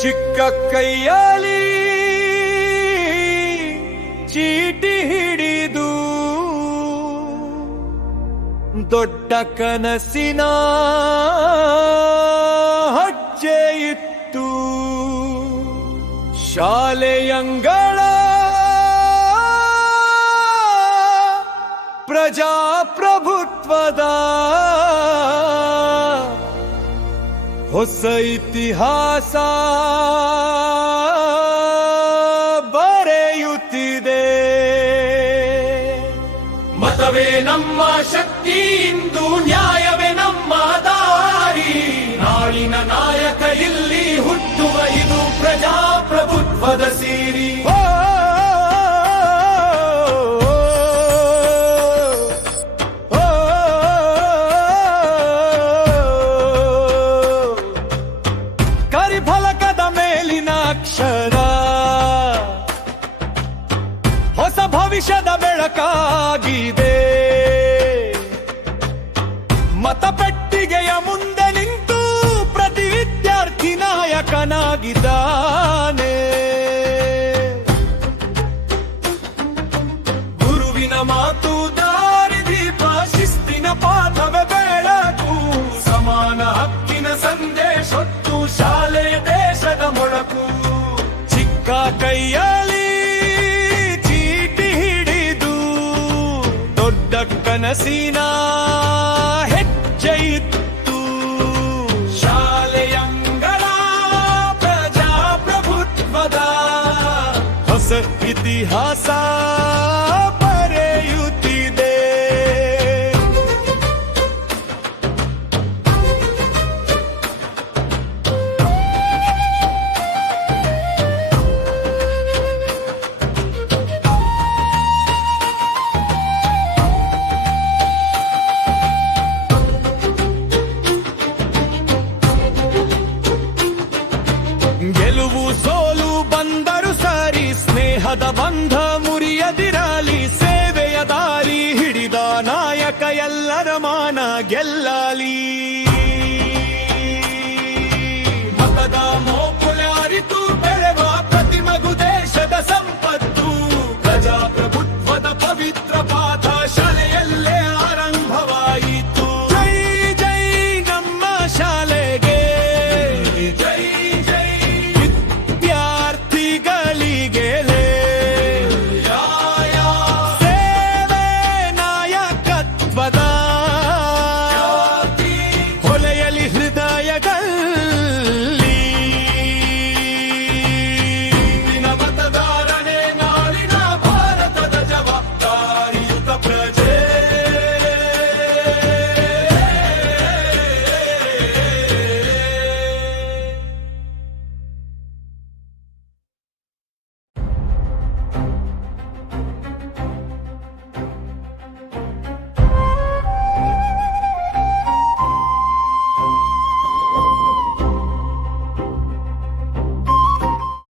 ಚಿಕ್ಕ ಕೈಯಲ್ಲಿ ಚೀಟಿ ಹಿಡಿದು ದೊಡ್ಡ ಕನಸಿನ ಹೆಜ್ಜೆ ಇತ್ತು. ಶಾಲೆಯಂಗಳ ಪ್ರಜಾಪ್ರಭುತ್ವದ ಹೊಸ ಇತಿಹಾಸ ಬರೆಯುತ್ತಿದೆ. ಮತವೇ ನಮ್ಮ ಶಕ್ತಿ, ಇಂದು ನ್ಯಾಯವೇ ನಮ್ಮ ದಾರಿ. ನಾಳಿನ ನಾಯಕ ಇಲ್ಲಿ ಹುಟ್ಟುವ, ಇದು ಪ್ರಜಾಪ್ರಭುತ್ವದ ಸೀರಿ. ಫಲಕದ ಮೇಲಿನ ಅಕ್ಷರ ಹೊಸ ಭವಿಷ್ಯದ ಬೆಳಕಾಗಿದೆ. ಮತಪೆಟ್ಟಿಗೆಯ ಮುಂದೆ ನಿಂತು ಪ್ರತಿ ವಿದ್ಯಾರ್ಥಿ ನಾಯಕನಾಗಿದ್ದಾನೆ. ಗುರುವಿನ ಮಾತು ದಾರಿದೀಪ, ಶಿಸ್ತಿನ ಪಾಠವೇ ಬೆಳಕು. ಸಮಾನ ಹಕ್ಕಿನ ಸಂದೇಶೊತ್ತು ಶಾಲೆ ದೇಶದ ಮೊಳಕು. ಚಿಕ್ಕ ಕೈಯಲ್ಲಿ ಚೀಟಿ ಹಿಡಿದು ದೊಡ್ಡ ಕನಸಿನ ಹೆಜ್ಜೆ ಇತ್ತು. ಶಾಲೆಯಂಗಳ ಪ್ರಜಾಪ್ರಭುತ್ವದ ಹೊಸ ಇತಿಹಾಸ ಬರೆಯುತ್ತಿದೆ. ಗೆಲುವು ಸೋಲು ಬಂದರು ಸರಿ, ಸ್ನೇಹದ ಬಂಧ